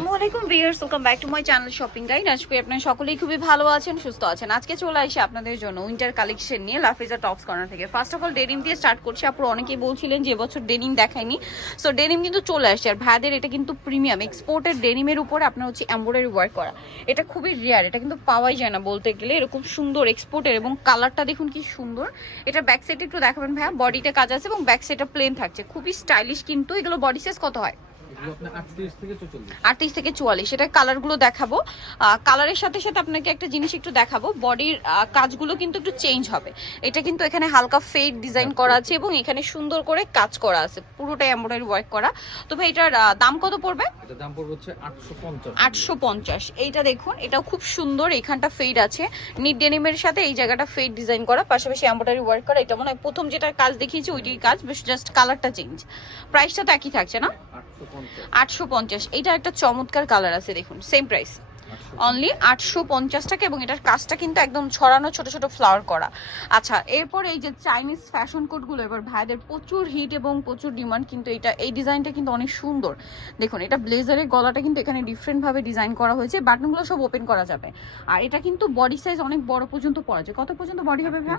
আসসালামু আলাইকুম viewers welcome back to my channel shopping guide আজকে আপনারা সকলেই খুবই ভালো আছেন, সুস্থ আছেন। আজকে চলে আসি আপনাদের জন্য উইন্টার কালেকশন নিয়ে লাফিজা টপস কর্নার থেকে। ফার্স্ট অফ অল ডেনিম দিয়ে স্টার্ট করছি। আপুর অনেকেই বলছিলেন যে এবছর ডেনিম দেখায়নি। সো ডেনিম কিন্তু চলে আসছে। আর ভাইদের এটা কিন্তু প্রিমিয়াম এক্সপোর্টের ডেনিমের উপরে আপনার হচ্ছে এমব্রয়ডারি ওয়ার্ক করা। এটা খুবই রেয়ার এটা কিন্তু পাওয়াই যায় না বলতে গেলে। এরকম সুন্দর এক্সপোর্টের এবং কালারটা দেখুন কি সুন্দর। এটা ব্যাক সাইড একটু দেখাবেন ভাইয়া। বডিটা কাজ আছে এবং ব্যাক সাইডটা প্লেন থাকছে। খুবই স্টাইলিশ কিন্তু। এগুলো বডি সাইজ কত হয়? আপনার আটত্রিশ থেকে চুয়াল্লিশ। এটা কালারগুলো দেখাবো। কালারের সাথে সাথে আপনাকে একটা জিনিস একটু দেখাবো। বডির কাজগুলো কিন্তু একটু চেঞ্জ হবে। এটা কিন্তু এখানে হালকা ফেড ডিজাইন করা আছে এবং এখানে সুন্দর করে কাজ করা আছে। পুরোটাই এমব্রয়ডারি ওয়ার্ক করা। তো ভাই এটার দাম কত পড়বে? দাম পড়বে হচ্ছে আটশো পঞ্চাশ। এইটা দেখুন এটাও খুব সুন্দর। এখানটা ফেড আছে। নিট ডেনিমের সাথে এই জায়গাটা ফেড ডিজাইন করা। পাশাপাশি এমব্রয়ডারি ওয়ার্ক করা। এটা মনে হয় প্রথম যেটা কাজ দেখিয়েছি ওইটাই কাজ জাস্ট কালারটা চেঞ্জ প্রাইসটা তো একই থাকছে না? আটশো পঞ্চাশ। এটা একটা চমৎকার কালার আছে দেখুন সেম প্রাইস অনলি আটশো পঞ্চাশ টাকা এবং এটার কাজটা কিন্তু একদম ছড়ানো ছোট ছোট ফ্লাওয়ার করা। আচ্ছা এরপর এই যে চাইনিজ ফ্যাশন কোডগুলো এবার ভাইদের প্রচুর হিট এবং প্রচুর ডিমান্ড কিন্তু এটা এই ডিজাইনটা কিন্তু অনেক সুন্দর। দেখুন এটা ব্লেজারের গলাটা কিন্তু এখানে ডিফারেন্টভাবে ডিজাইন করা হয়েছে বাটনগুলো সব ওপেন করা যাবে। আর এটা কিন্তু বডি সাইজ অনেক বড় পর্যন্ত পড়া যায়। কত পর্যন্ত বডি হবে ভাই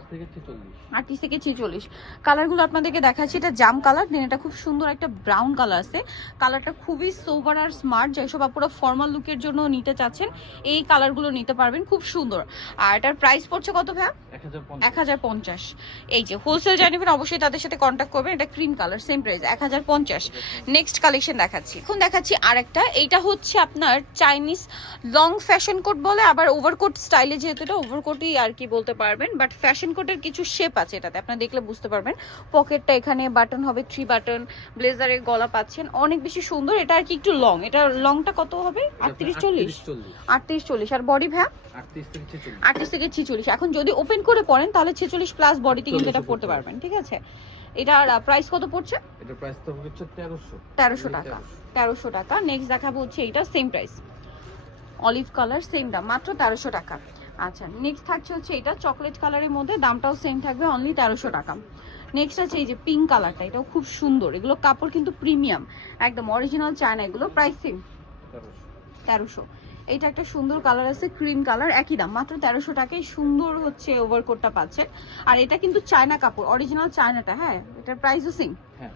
আটত্রিশ থেকে ছেচল্লিশ। কালারগুলো আপনাদেরকে দেখাচ্ছি এটা জাম কালার দেন এটা খুব সুন্দর একটা ব্রাউন কালার আছে। কালারটা খুবই সোভার আর স্মার্ট যেসব আপুরা ফর্মাল লুকের জন্য নিতে চাচ্ছেন এই কালারগুলো নিতে পারবেন খুব সুন্দর। আর এটার প্রাইস পড়ছে কত ভাইয়া? এক হাজার পঞ্চাশ। এই যে হোলসেল জানিবেন অবশ্যই তাদের সাথে কন্ট্যাক্ট করবেন এটা ক্রিম কালার সেম প্রাইস এক হাজার পঞ্চাশ। নেক্সট কালেকশন দেখাচ্ছি। এখন দেখাচ্ছি আরেকটা এইটা হচ্ছে আপনার চাইনিজ লং ফ্যাশন কোট বলে আবার ওভারকোট স্টাইলে যেহেতু এটা ওভারকোটই আর কি বলতে পারবেন বাট ফ্যাশন কোটের কিছু শেপ আছে এটাতে আপনারা দেখলে বুঝতে পারবেন। পকেটটা এখানে বাটন হবে থ্রি বাটন ব্লেজারের গলা পাচ্ছেন অনেক বেশি সুন্দর। এটা আর কি একটু লং এটা লংটা কত হবে? আটত্রিশ চল্লিশ? চল্লিশ। আটত্রিশ চল্লিশ আর বডি ভ্যা? আটত্রিশ থেকে ছেচল্লিশ। এখন যদি ওপেন করে পড়েন তাহলে ছেচল্লিশ প্লাস বডিতে কিন্তু এটা পড়তে পারবেন ঠিক আছে? এটার প্রাইস কত পড়ছে? এটার প্রাইস তো হচ্ছে তেরোশো। তেরোশো টাকা। তেরোশো। টাকা। নেক্সট দেখাবো হচ্ছে এটা same price olive colour same দাম মাত্র তেরোশো টাকা। আচ্ছা নেক্সট থাকছে হচ্ছে এটা চকলেট কালারের মধ্যে দামটাও সেম থাকবে অনলি তেরোশো টাকা। নেক্সট আছে এই যে পিঙ্ক কালারটা এটাও খুব সুন্দর। এগুলো কাপড় কিন্তু প্রিমিয়াম একদম অরিজিনাল চায়না এগুলো প্রাইস সেম তেরোশো। তেরোশো। এটা একটা সুন্দর কালার আছে ক্রিম কালার একই দাম। মাত্র তেরোশো টাকায় সুন্দর হচ্ছে ওভারকোটটা পাচ্ছে আর এটা কিন্তু চায়না কাপড় অরিজিনাল চায়নাটা হ্যাঁ? এটার প্রাইসও সেম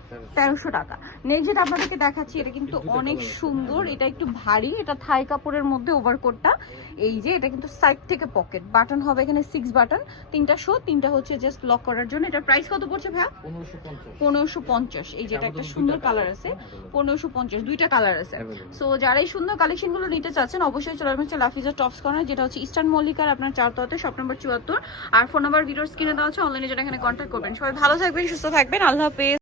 তেরোশো তেরোশো টাকা। নেক্সট যেটা আপনাদেরকে দেখাচ্ছি এটা কিন্তু অনেক সুন্দর হ্যাঁ। এটা একটু ভারী এটা থাই কাপড়ের মধ্যে ওভারকোটটা এই যে এটা কিন্তু সাইড থেকে পকেট বাটন হবে এখানে সিক্স বাটন তিনটা শো তিনটা হচ্ছে জাস্ট লক করার জন্য। এটার প্রাইস কত পড়ছে ভাইয়া? পনেরোশো পঞ্চাশ। এই যেটা একটা সুন্দর কালার আছে। পনেরোশো পঞ্চাশ দুইটা কালার আছে। সো যারা এই সুন্দর কালেকশনগুলো নিতে চাচ্ছেন অবশ্যই চলে আসবেন লাফিজা টপস কর্নার যেটা হচ্ছে ইস্টার্ন মল্লিকার আপনার চারতলাতে শপ নাম্বার চুয়াত্তর। আর ফোন নাম্বার ভিডিওর স্ক্রিনে দেওয়া আছে অনলাইনে যেটা এখানে কন্ট্যাক্ট করবেন। সবাই ভালো থাকবেন সুস্থ থাকবেন। আল্লাহ হাফেজ।